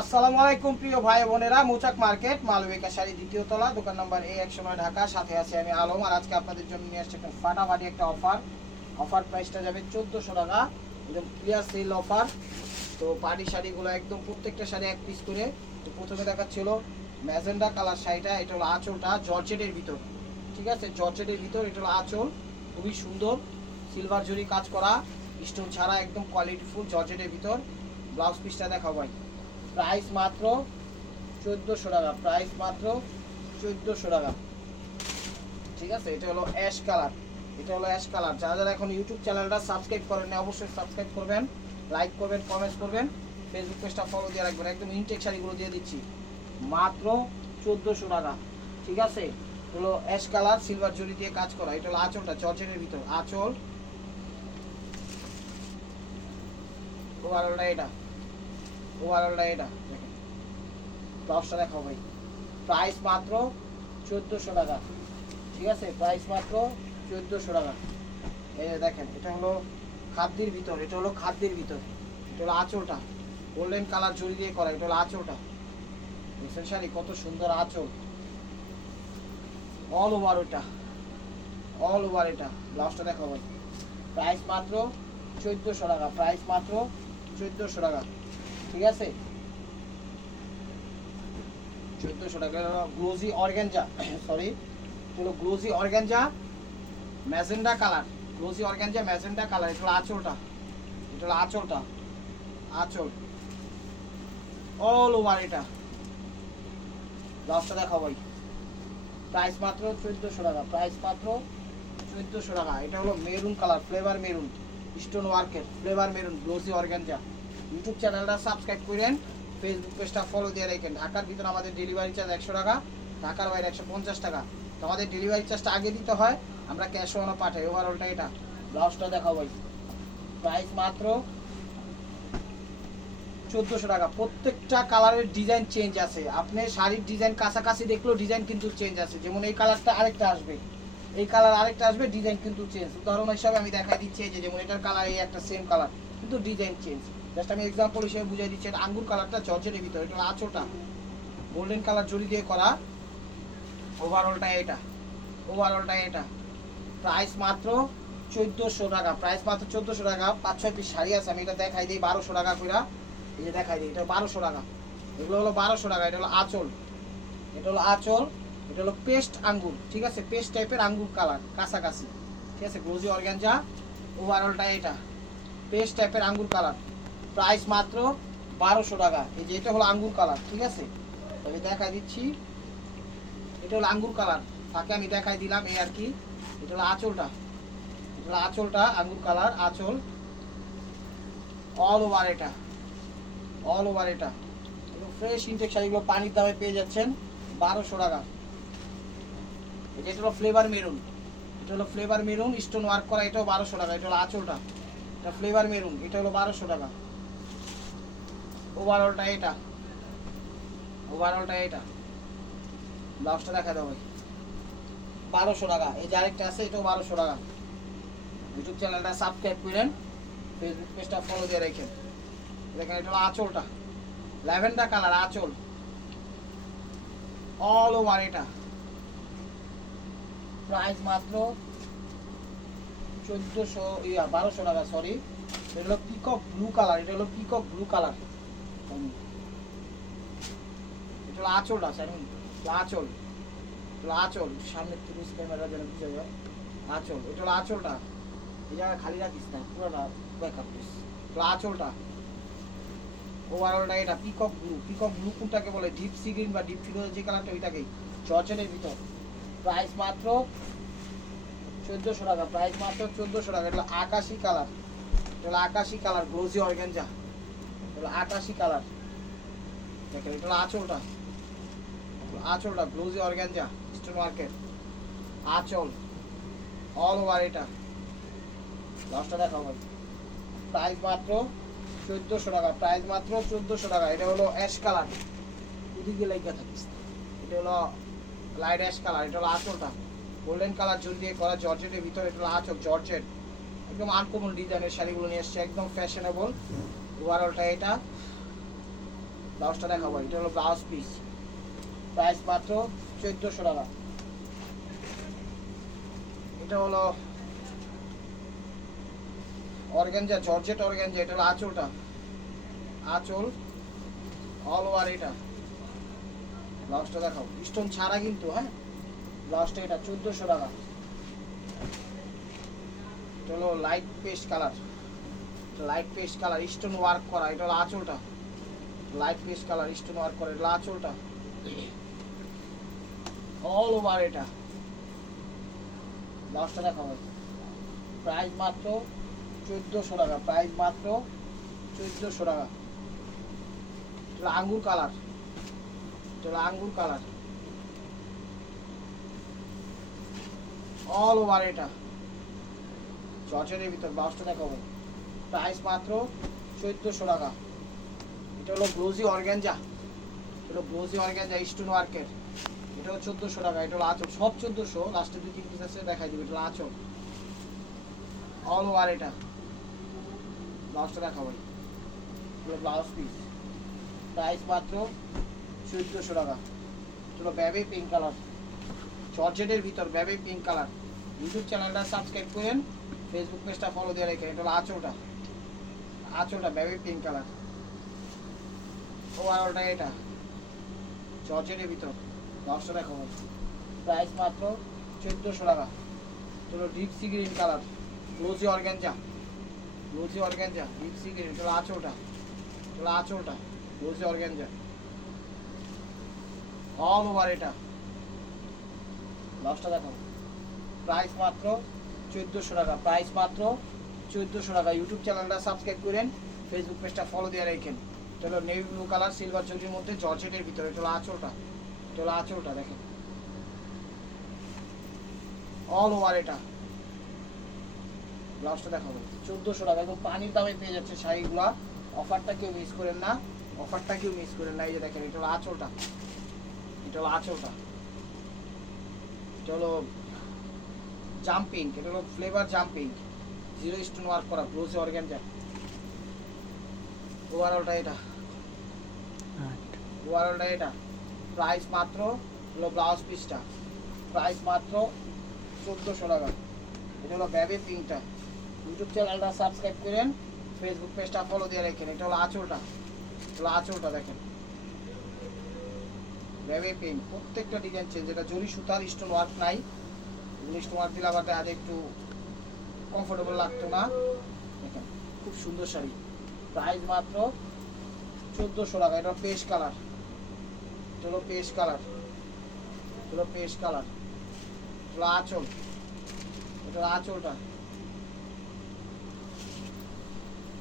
আসসালামু আলাইকুম প্রিয় ভাই বোনেরা, মৌচাক মার্কেট মালবিকা শাড়ি দ্বিতীয় তলা, দোকান নম্বর A109 ঢাকা। সাথে আছি আমি আলম। আর আজকে আপনাদের জন্য নিয়ে আসছি একটা ফাটাফাটি একটা অফার প্রাইসটা যাবে 1400 টাকা, একদম ক্লিয়ার সেল অফার। তো পার্টি শাড়িগুলো একদম প্রত্যেকটা শাড়ি এক পিস করে। তো প্রথমে দেখাচ্ছিল ম্যাজেন্ডা কালার শাড়িটা, এটা হলো আঁচলটা জর্জেটের ভিতর, ঠিক আছে, জর্জেটের ভিতর। এটা হলো আঁচল, খুবই সুন্দর সিলভার জরি কাজ করা, স্টোন ছাড়া, একদম কোয়ালিটিফুল জর্জেটের ভিতর। ব্লাউজ পিসটা দেখাও ভাই। প্রাইস মাত্র 1400 টাকা, প্রাইস মাত্র 1400 টাকা, ঠিক আছে। এটা হলো অ্যাশ কালার, এটা হলো অ্যাশ কালার। যারা যারা এখন ইউটিউব চ্যানেলটা সাবস্ক্রাইব করেন না, অবশ্যই সাবস্ক্রাইব করবেন, লাইক করবেন, কমেন্টস করবেন, ফেসবুক পেজটা ফলো দিয়ে রাখবেন। একদম ইনটেক শাড়িগুলো দিয়ে দিচ্ছি মাত্র 1400 টাকা, ঠিক আছে। হলো অ্যাশ কালার সিলভার জরি দিয়ে কাজ করা। এটা হলো আঁচলটা জর্জেটের ভিতর, আঁচল। ওভারঅলটা এটা, ওভারঅলটা এটা দেখেন। ব্লাউজটা দেখাও ভাই। প্রাইস মাত্র 1400 টাকা, ঠিক আছে, প্রাইস মাত্র 1400 টাকা। এই যে দেখেন, এটা হলো খাদ্যের ভিতর, এটা হলো খাদ্যের ভিতর। এটা হলো আঁচলটা গোল্ডেন কালার জড়ি দিয়ে করা। এটা হলো আঁচলটা, দেখছেন শাড়ি কত সুন্দর আঁচল, অল ওভার ওটা, অল ওভার এটা। ব্লাউজটা দেখাও ভাই। প্রাইস মাত্র 1400 টাকা, প্রাইস মাত্র 1400 টাকা, ঠিক আছে। 1400 টাকা। গ্লোজি অর্গানজা, সরি, হলো glossy organza magenta colour, glossy organza magenta colour. এটা হলো আঁচলটা, এটা হলো আঁচলটা, আঁচল অল ওভার এটা। ব্লাউজটা দেখাও ভাই। প্রাইস মাত্র 1400 টাকা, প্রাইস মাত্র 1400 টাকা। এটা হলো maroon colour, flavour maroon, stone ওয়ার্কের flavour maroon, glossy organza. YouTube চ্যানেলটা সাবস্ক্রাইব করেন, ফেসবুক পেজটা ফলো দিয়ে রাখেন। ঢাকার ভিতরে আমাদের ডেলিভারি চার্জ 100 টাকা, ঢাকার বাইরে 150 টাকা। তো আমাদের ডেলিভারি চার্জটা আগে দিতে হয়, আমরা ক্যাশ অনও পাঠাই। ওভারঅলটা এটা। ব্লাউজটা দেখাও ভাই। প্রাইস মাত্র 1400 টাকা। প্রত্যেকটা কালারের ডিজাইন চেঞ্জ আছে, আপনি শাড়ির ডিজাইন কাছাকাছি দেখলেও ডিজাইন কিন্তু চেঞ্জ আছে। যেমন এই কালারটা আরেকটা আসবে, এই কালার আরেকটা আসবে, ডিজাইন কিন্তু চেঞ্জ। উদাহরণ হিসাবে আমি দেখাই দিচ্ছি, এই যে যেমন এটার কালার এই একটা সেম কালার, কিন্তু ডিজাইন চেঞ্জ। জাস্ট আমি এক্সাম্পল হিসেবে বুঝিয়ে দিচ্ছি। এটা আঙ্গুর কালারটা জর্জেটের ভিতরে, এটা আঁচলটা গোল্ডেন কালার জড়ি দিয়ে করা। ওভারঅলটা এটা, ওভারঅলটা এটা। প্রাইস মাত্র 1400 টাকা, প্রাইস মাত্র 1400 টাকা। 5-6 পিস শাড়ি আছে, আমি এটা দেখাই দিই 1200 টাকা করে। এই যে দেখাই দিই, এটা 1200 টাকা। এগুলো হলো 1200 টাকা। এটা হলো আঁচল, এটা হলো আঁচল, এটা হলো পেস্ট আঙ্গুর, ঠিক আছে, পেস্ট টাইপের আঙ্গুর কালার কাছাকাছি, ঠিক আছে। গ্লোজি অর্গানজা, ওভারঅলটা এটা পেস্ট টাইপের আঙ্গুর কালার। প্রাইস মাত্র 1200 টাকা। এই যে এটা হলো আঙ্গুর কালার, ঠিক আছে। আমি দেখাই দিচ্ছি, এটা হলো আঙ্গুর কালার, তাকে আমি দেখাই দিলাম এই আর কি। এটা হলো আঁচলটা, এটা হলো আঁচলটা আঙ্গুর কালার, আঁচল অল ওভার এটা, অল ওভার এটা। ফ্রেশ ইনটেক শাড়িগুলো পানির দামে পেয়ে যাচ্ছেন 1200 টাকা। এটা হলো ফ্লেভার মেরুন, এটা হলো ফ্লেভার মেরুন স্টোন ওয়ার্ক করা, এটাও 1200 টাকা। এটা হলো আঁচলটা, এটা ফ্লেভার মেরুন, এটা হলো 1200 টাকা। ওভারঅলটা এটা, ওভারঅলটা এটা। ব্লাউজটা দেখা দাও ভাই। 1200 টাকা। এই যে আরেকটা আছে, এটাও 1200 টাকা। ইউটিউব চ্যানেলটা সাবস্ক্রাইব করেন, ফেসবুক পেজটা ফলো দিয়ে রাখেন। দেখেন, এটা হলো আঁচলটা ল্যাভেন্ডার কালার, আঁচল অল ওভার এটা। প্রাইস মাত্র 1200 টাকা, সরি। এটা হলো পিকক ব্লু কালার, এটা হলো পিকক ব্লু কালার। এটা হলো আঁচলটা, আঁচল, এটা আঁচল। সামনে থেকে ক্যামেরা যেন বুঝা যায়, আঁচল। এটা হলো আঁচলটা, এই জায়গায় খালি রাখিস না, পুরোটা ব্যাকআপ দিস। এটা আঁচলটা, ওভারঅলটা এটা পিকক ব্লু। পিকক ব্লু কোনটাকে বলে? ডিপ সি গ্রিন বা ডিপ ফিরোজা যে কালারটা, ওইটাকেই। জর্জেটের ভিতর। প্রাইস মাত্র 1400 টাকা, প্রাইস মাত্র 1400 টাকা। এটা আকাশি কালার, এটা হলো আকাশি কালার, গ্লোজি অর্গানজা, এটা হলো আকাশি কালার। দেখেন, এটা হলো আঁচলটা, আঁচলটা গ্লোজি অর্গানজা স্টোন ওয়ার্কের আঁচল অল ওভার এটা। দশটা দেখা হবে। প্রাইস মাত্র 1400 টাকা, প্রাইস মাত্র 1400 টাকা। এটা হলো অ্যাশ কালার, এদিকে লেগে থাকিস। এটা হলো লাইট অ্যাশ কালার, এটা হলো আঁচলটা গোল্ডেন কালার জল দিয়ে করা জর্জেটের ভিতরে। এটা হলো আঁচল জর্জেট, একদম আনকমন ডিজাইনের শাড়িগুলো নিয়ে এসছে, একদম ফ্যাশনেবল। ওভারঅলটা এটা, ব্লাউজটা দেখাবো, এটা হলো ব্লাউজ পিস, প্রাইস মাত্র 1400 টাকা। এটা হলো অর্গানজা, জর্জেট অর্গানজা, এটা হলো আঁচলটা, আঁচল অল ওভার এটা। ব্লাউজটা দেখাও, স্টোন ছাড়া কিন্তু, হ্যাঁ ব্লাউজটা এটা 1400 টাকা। এটা হলো light paste colour, light paste colour stone work করা, এটা হলো আঁচলটা, light paste colour stone work করা, এটা আঁচলটা অল ওভার এটা। ব্লাউজটা দেখাও, প্রাইস মাত্র 1400 টাকা, প্রাইস মাত্র 1400 টাকা। এটা আঙ্গুর কালার, এটা আঙ্গুর কালার অল ওভার এটা, জর্জেটের ভিতর। ব্লাউজটা দেখাবো, প্রাইস মাত্র 1400 টাকা। এটা হলো ব্লোজি অর্গানজা, এটা হলো ব্লোজি অর্গানজা স্টোন ওয়ার্কের, এটা হলো 1400 টাকা। এটা হলো আঁচল, সব 1400, লাস্টে 2-3 পিস আছে দেখাই দিবে। এটা হলো আঁচল অল ওভার এটা। ব্লাউজটা দেখাবো, এটা ব্লাউজ পিস, প্রাইস মাত্র 1400 টাকা। এটা হলো বেবি পিঙ্ক কালার, জর্জেটের ভিতর বেবি পিঙ্ক কালার। ইউটিউব চ্যানেলটা সাবস্ক্রাইব করেন, ফেসবুক পেজটা ফলো দিয়ে রাখেন। এটা হলো আঁচলটা, আঁচলটা বেবি পিঙ্ক কালার, ওভারঅলটা এটা জর্জেটের ভিতর। ব্লাউজটা দেখাবো, প্রাইস মাত্র 1400 টাকা। এটা হলো deep sea green colour, glossy organza, glossy organza deep sea green. এটা হলো আঁচলটা, এটা হলো আঁচলটা গ্লোজি অর্গানজা অল ওভার এটা। ব্লাউজটা দেখো, প্রাইস মাত্র 1400 টাকা, প্রাইস মাত্র 1400 টাকা। ইউটিউব চ্যানেলটা সাবস্ক্রাইব করেন, ফেসবুক পেজটা ফলো দিয়ে রাখেন। এটা হলো নেভি ব্লু কালার সিলভার জরির মধ্যে জর্জেটের ভিতরে। এটা হলো আঁচলটা, এটা হলো আঁচলটা দেখেন অল ওভার এটা। ব্লাউজটা দেখাবো, 1400 টাকা, একদম পানির দামে পেয়ে যাচ্ছে শাড়িগুলা। অফারটা কেউ মিস করেন না, অফারটা কেউ মিস করেন না। এই যে দেখেন, এটা হলো আঁচলটা, এটা হলো আঁচলটা, এটা হলো জাম্পিং, এটা হলো flavour jumping, zero stone work করা ব্লোজি অর্গানজা। ওভারঅলটা এটা, ওভারঅলটা এটা। প্রাইস মাত্র হলো ব্লাউজ পিসটা, প্রাইস মাত্র 1400 টাকা। এটা হলো বেবি পিঙ্কটা। ইউটিউব চ্যানেলটা সাবস্ক্রাইব করেন, ফেসবুক পেজটা ফলো দিয়ে রাখেন। এটা হলো আঁচলটা, এটা হলো আঁচলটা দেখেন বেবি পিঙ্ক। প্রত্যেকটা ডিজাইন চেঞ্জ, এটা জরি সুতার স্টোন ওয়ার্ক নাই, স্টোন ওয়ার্ক দিলে আবার দেখা একটু কমফোর্টেবল লাগতো না। দেখেন খুব সুন্দর শাড়ি, প্রাইস মাত্র 1400 টাকা। এটা পেস্ট কালার, এটা হলো পেস্ট কালার, এটা হলো পেস্ট কালার, এটা হলো আঁচল, এটা হলো আঁচলটা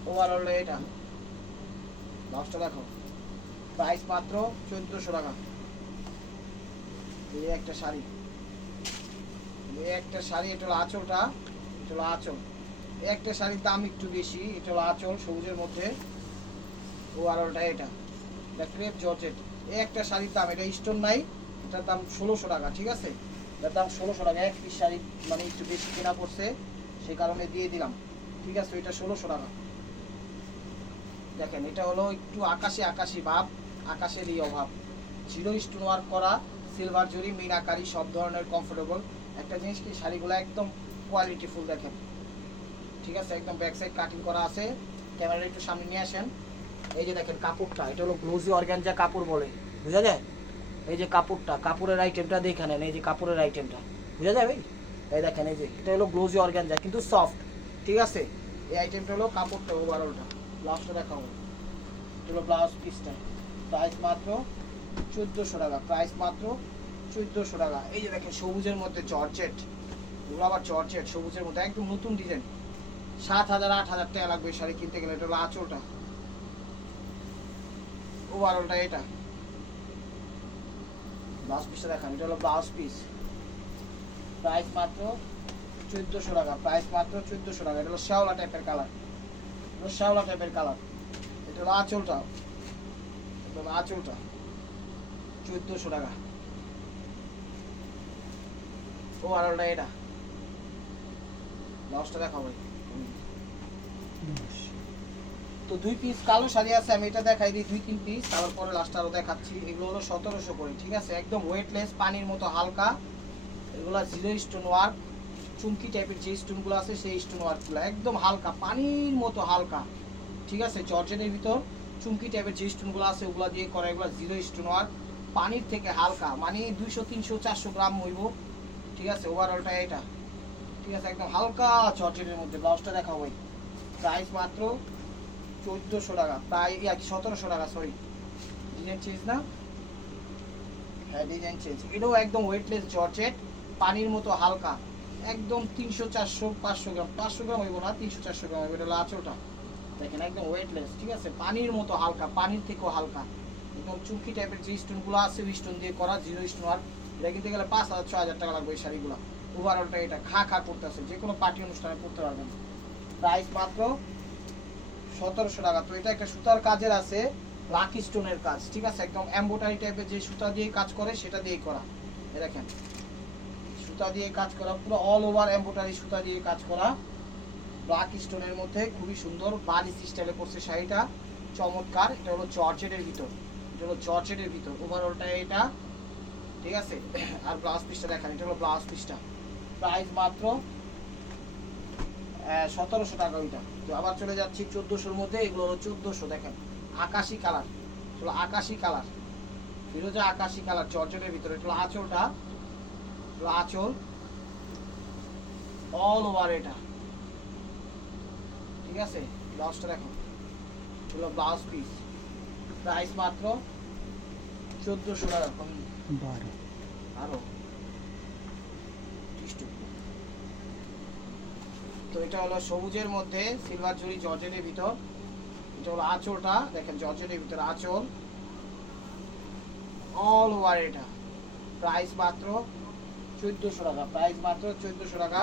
ওভারঅল এটা। ব্লাউজটা দেখো, প্রাইস মাত্র 1400 টাকা। এই একটা শাড়ি, এই একটা শাড়ি, এটা হলো আঁচলটা, এটা হলো আঁচল। এই একটা শাড়ির দাম একটু বেশি, এটা হলো আঁচল সবুজের মধ্যে, ওভারঅলটা এটা। এটা ক্রেপ জর্জেট। এই একটা শাড়ির দাম, এটা স্টোন নাই, এটার দাম 1600 টাকা, ঠিক আছে? এটার দাম 1600 টাকা। এক পিস শাড়ি মানে একটু বেশি কেনা পড়ছে, সেই কারণে দিয়ে দিলাম, ঠিক আছে? এটা 1600 টাকা। দেখেন এটা হলো একটু আকাশি আকাশি ভাব, আকাশেরই অভাব, জিরো স্টোন ওয়ার্ক করা, সিলভার জরি মিনাকারি, সব ধরনের কমফোর্টেবল একটা জিনিস। কি শাড়িগুলো একদম কোয়ালিটি ফুল দেখেন, ঠিক আছে? একদম ব্যাক সাইড কাটিং করা আছে। ক্যামেরাটা একটু সামনে নিয়ে আসেন। এই যে দেখেন কাপড়টা, এটা হলো গ্লোজি অর্গানজা কাপড় বলে, বুঝা যায়? এই যে কাপড়টা, কাপড়ের আইটেমটা দেখে নেন, এই যে কাপড়ের আইটেমটা বুঝা যাবে? এই দেখেন, এই যে এটা হলো গ্লোজি অর্গানজা কিন্তু সফট, ঠিক আছে? এই আইটেমটা হলো কাপড়টা, ওভারঅলটা। ব্লাউজটা দেখাবো, এটা হলো ব্লাউজ পিসটা, প্রাইস মাত্র 1400 টাকা, প্রাইস মাত্র 1400 টাকা। এই যে দেখেন সবুজের মধ্যে জর্জেট, ওগুলো আবার জর্জেট সবুজের মধ্যে, একদম নতুন ডিজাইন। 7000-8000 টাকা লাগবে শাড়ি কিনতে গেলে। এটা হলো আঁচলটা, ওভারঅলটা এটা। ব্লাউজ পিসটা দেখান, এটা হলো ব্লাউজ পিস, প্রাইস মাত্র 1400 টাকা, প্রাইস মাত্র 1400 টাকা। এটা হলো শ্যাওলা টাইপের কালার, এটা হলো শ্যাওলা টাইপের কালার। এটা হলো আঁচলটা, এটা হলো আঁচলটা 1400 টাকা, ওভারঅলটা এটা। ব্লাউজটা দেখাবো, তো 2 পিস কালো শাড়ি আছে, আমি এটা দেখাই দিই 2-3 পিস, তারপরে লাস্ট আরো দেখাচ্ছি। এগুলো হলো 1700 করে, ঠিক আছে, একদম ওয়েটলেস, পানির মতো হালকা। এগুলো জিরো স্টোন ওয়ার্ক, চুমকি টাইপের যে স্টোনগুলো আছে সেই স্টোন ওয়ার্কগুলো একদম হালকা, পানির মতো হালকা, ঠিক আছে। জর্জেটের ভিতর চুমকি টাইপের যে স্টোনগুলো আছে ওগুলো দিয়ে করা, এগুলো জিরো স্টোন ওয়ার্ক, পানির থেকে হালকা, মানে 200 300 400 গ্রাম হইব, ঠিক আছে। ওভারঅলটা এটা, ঠিক আছে, একদম হালকা জর্জেটের মধ্যে। ব্লাউজটা দেখাও ভাই, প্রাইস মাত্র 1400 টাকা, প্রায় 1700 টাকা, সরি ডিজাইন চেঞ্জ না, হ্যাঁ ডিজাইন চেঞ্জ। এটাও একদম ওয়েটলেস জর্জেট, পানির মতো হালকা, একদম 300 400 500 গ্রাম, 500 গ্রাম হইব না, 300 400 গ্রাম হইব। এটা হলো আঁচলটা দেখেন, একদম ওয়েটলেস, ঠিক আছে, পানির মতো হালকা, পানির থেকেও হালকা, একদম চুমকি টাইপের যে স্টোনগুলো আছে ওই স্টোন দিয়ে করা, জিরো স্টোন আর। এটা কিনতে গেলে 5000 6000 টাকা লাগবে এই শাড়িগুলো। ওভারঅলটা এটা খা খা করতেছে, যে কোনো পার্টি অনুষ্ঠানে পড়তে পারবেন। প্রাইস মাত্র 1700 টাকা। তো এটা একটা সুতার কাজের আছে, লাকি স্টোনের কাজ, ঠিক আছে, একদম এমব্রয়ডারি টাইপের যে সুতা দিয়ে কাজ করে সেটা দিয়েই করা। এই দেখেন সুতা দিয়ে কাজ করা, পুরো অল ওভার এমব্রয়ডারি সুতা দিয়ে কাজ করা, ব্ল্যাক স্টোনের মধ্যে খুবই সুন্দর বালিশ স্টাইলে পড়ছে শাড়িটা, চমৎকার। এটা হলো জর্জেটের ভিতর, এটা হলো জর্জেটের ভিতর, ওভারঅলটা এটা, ঠিক আছে। আর ব্লাউজ পিসটা দেখেন, এটা হলো ব্লাউজ পিসটা, প্রাইস মাত্র 1700 টাকা ওইটা। তো আবার চলে যাচ্ছি 1400-র মধ্যে, এগুলো হলো 1400, দেখেন আকাশি কালার, হলো আকাশি কালার, ফিরোজা আকাশি কালার জর্জেটের ভিতরে। এটা হলো আঁচলটা, হলো আঁচল অল ওভার এটা, ঠিক আছে। ব্লাউজটা দেখো, হলো ব্লাউজ পিস, প্রাইস মাত্র 1400 টাকা, কম আরো 30 টাকা। তো এটা হলো সবুজের মধ্যে সিলভার জরি জর্জেটের ভিতর, এটা হলো আঁচলটা দেখেন, জর্জেটের ভিতর আঁচল অল ওভার এটা, প্রাইস মাত্র 1400 টাকা, প্রাইস মাত্র 1400 টাকা।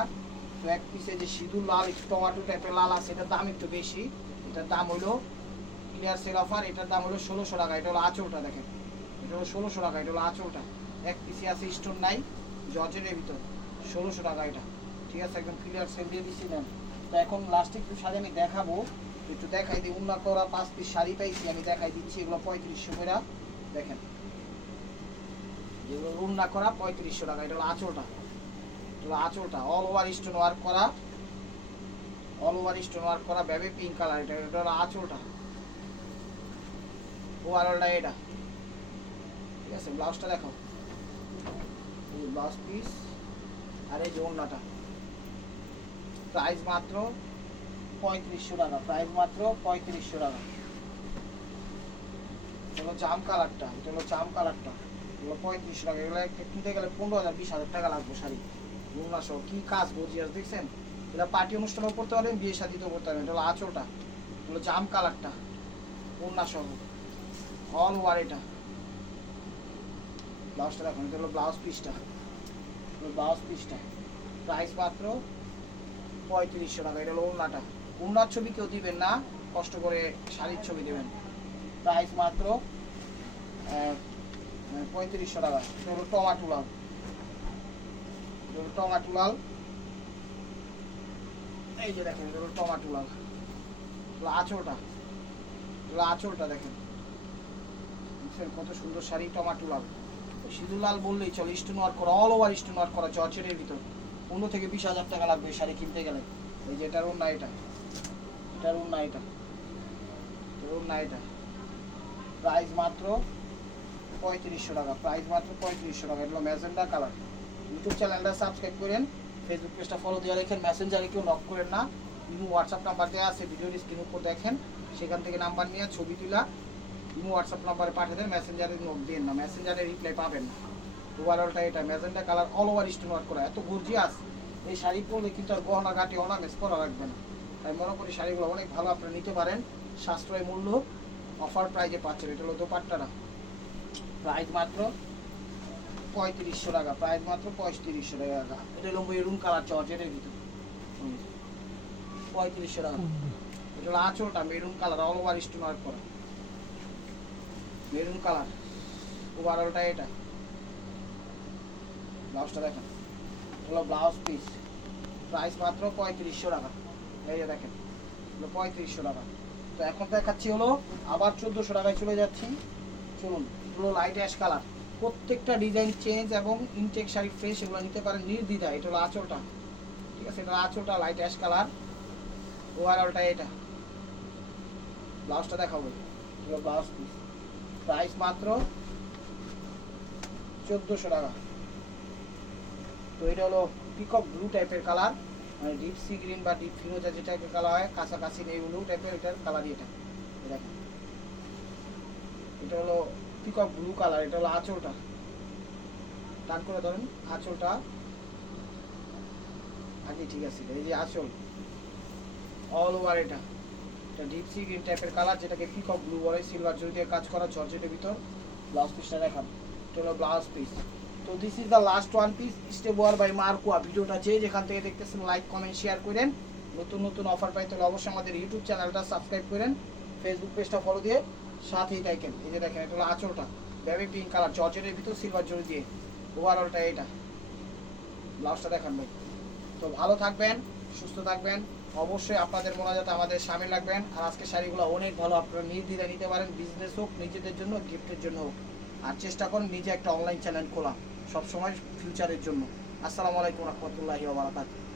তো এক পিসে যে সিঁদুর লাল একটু টমেটো টাইপের লাল আছে, এটার দাম একটু বেশি, এটার দাম হলো ক্লিয়ার সেল অফার, এটার দাম হলো 1600 টাকা। এটা হলো আঁচলটা দেখেন, এটা হলো 1600 টাকা, এটা হলো আঁচলটা, এক পিসে আছে স্টোন নাই জর্জেটের ভিতর, 1600 টাকা এটা, ঠিক আছে, একদম ক্লিয়ার সেল দিয়ে দিচ্ছি নেন। তো এখন লাস্টে একটু শাড়ি আমি দেখাবো, একটু দেখাই দিই। উন্না করা 5 পিস শাড়ি পাইছি, আমি দেখাই দিচ্ছি। এগুলো 3500 করে, দেখেন যেগুলো উন্না করা 3500 টাকা। এটা হলো আঁচলটা, এটা হলো আঁচলটা অল ওভার স্টোন ওয়ার্ক করা, অল ওভার স্টোন ওয়ার্ক করা, বেবি পিঙ্ক কালার, এটা এটা হলো আঁচলটা, ওভারঅলটা এটা, ঠিক আছে। ব্লাউজটা দেখো, এই ব্লাউজ পিস আর এই যে ওড়নাটা, প্রাইস মাত্র 3500 টাকা, প্রাইস মাত্র 3500 টাকা। এটা হলো জাম কালারটা, এটা হলো জাম কালারটা, এগুলো 3500 টাকা। এগুলো কিনতে গেলে 15000 20000 টাকা লাগবে শাড়ি, ওড়না সহ। কি কাজ গর্জিয়াস দেখছেন, এটা পার্টি অনুষ্ঠানেও পড়তে পারবেন, বিয়ে শাদিতেও পড়তে পারবেন। এটা হলো আঁচলটা, এটা হলো জাম কালারটা, ওড়না সহ অল ওভার এটা। ব্লাউজটা দেখুন, এটা হলো ব্লাউজ পিসটা, ব্লাউজ পিসটা, প্রাইস মাত্র 3500 টাকা। এটা হলো ওড়নাটা, ওড়নার ছবি কেউ দিবেন না, কষ্ট করে শাড়ির ছবি দেবেন। প্রাইস মাত্র 3500 টাকা। এটা হলো টমাটো লাল, এটা হলো টমাটো লাল, এই যে দেখেন, এটা হলো টমাটো লাল, আঁচলটা, আঁচলটা দেখেন, বুঝছেন কত সুন্দর শাড়ি, টমাটো লাল, সিঁদুর লাল বললেই চলে, স্টোন ওয়ার্ক করা, অল ওভার স্টোন ওয়ার্ক করা জর্জেটের ভিতর। 15 থেকে 20,000 টাকা লাগবে এই শাড়ি কিনতে গেলে। এই যে এটার ওড়না এটা, এটার ওড়না এটা, এটার ওড়না এটা, প্রাইস মাত্র 3500 টাকা, প্রাইস মাত্র 3500 টাকা। এটা হলো ম্যাজেন্ডা কালার। ইউটিউব চ্যানেলটা সাবস্ক্রাইব করেন, ফেসবুক পেজটা ফলো দিয়ে রাখেন, মেসেঞ্জারে কেউ নক করেন না, ইমো হোয়াটসঅ্যাপ নাম্বার দেওয়া আছে ভিডিওর স্ক্রিন উপর দেখেন, সেখান থেকে নাম্বার নিয়ে ছবি তুলা ইমো হোয়াটসঅ্যাপ নাম্বারে পাঠিয়ে দেন, মেসেঞ্জারে নক দিন না, মেসেঞ্জারে রিপ্লাই পাবেন না। ওভারঅলটা এটা magenta colour, all over stone work করা, এত গর্জিয়াস। এই শাড়ি পরলে কিন্তু আর গহনা গাটি অর্নামেন্টস করা লাগবে না। তাই মনে করি শাড়িগুলো অনেক ভালো, আপনারা নিতে পারেন, সাশ্রয় মূল্য, অফার প্রাইজে পাচ্ছেন। এটা হলো দোপাট্টাটা, প্রাইস মাত্র 3500 টাকা, প্রাইস মাত্র 3500 টাকা। এটা হলো মেরুন কালার জর্জেটের ভিতর, 3500 টাকা। এটা হলো আঁচলটা maroon colour, all over stone work করা, মেরুন কালার, ওভারঅলটা এটা। ব্লাউজটা দেখেন, হলো ব্লাউজ পিস, প্রাইস মাত্র 3500 টাকা। এই যে দেখেন, হলো 3500 টাকা। তো তো এখন দেখাচ্ছি হলো আবার 1400 টাকায় চলে যাচ্ছি। চলুন, পুরো লাইট অ্যাশ কালার, প্রত্যেকটা ডিজাইন চেঞ্জ এবং ইনটেক শাড়ি ফ্রেশ, এগুলো নিতে পারেন নির্দ্বিধায়। এটা হলো আঁচলটা, ঠিক আছে, এটা আঁচলটা লাইট অ্যাশ কালার, ওভারঅলটা এটা। ব্লাউজটা দেখাবো, ব্লাউজ পিস, প্রাইস মাত্র 1400 টাকা। তো এটা হলো পিকক ব্লু টাইপের কালার, মানে ডিপ সি গ্রিন বা ডিপ ফিরোজা যে টাইপের কালার হয়, কাছাকাছি নেই ব্লু টাইপের, এটার কালারই এটা। দেখেন, এটা হলো পিকক ব্লু কালার, এটা হলো আঁচলটা, টান করে ধরেন আঁচলটা আগে, ঠিক আছে, এই যে আঁচল অল ওভার এটা ডিপ সি গ্রিন টাইপের কালার, যেটাকে পিকক ব্লু বলে, সিলভার জরি দিয়ে কাজ করা, জর্জেটের ভিতর। ব্লাউজ পিসটা দেখান, এটা হলো ব্লাউজ পিস। তো this is the last one piece, স্টেপ ওয়ার বাই মার্কোয়া। ভিডিওটা যে যেখান থেকে দেখতেছেন লাইক কমেন্ট শেয়ার করেন। নতুন নতুন অফার পাইতে হলে অবশ্যই আমাদের ইউটিউব চ্যানেলটা সাবস্ক্রাইব করেন, ফেসবুক পেজটা ফলো দিয়ে সাথেই থাকেন। এই যে দেখেন, এটা হলো আঁচলটা বেবি পিঙ্ক কালার, জর্জেটের ভিতর সিলভার জরি দিয়ে, ওভারঅলটা এটা। ব্লাউজটা দেখান ভাই। তো ভালো থাকবেন, সুস্থ থাকবেন, অবশ্যই আপনাদের মোনাজাতে আমাদের সামিল রাখবেন। আর আজকে শাড়িগুলো অনেক ভালো, আপনারা নির্দ্বিধায় নিতে পারেন, বিজনেস হোক, নিজেদের জন্য, গিফটের জন্য হোক। আর চেষ্টা করুন নিজে একটা অনলাইন চ্যানেল খোলা, সবসময় ফিউচারের জন্য। আসসালামু আলাইকুম রহমতুল্লাহি ওয়া বারাকাতুহু।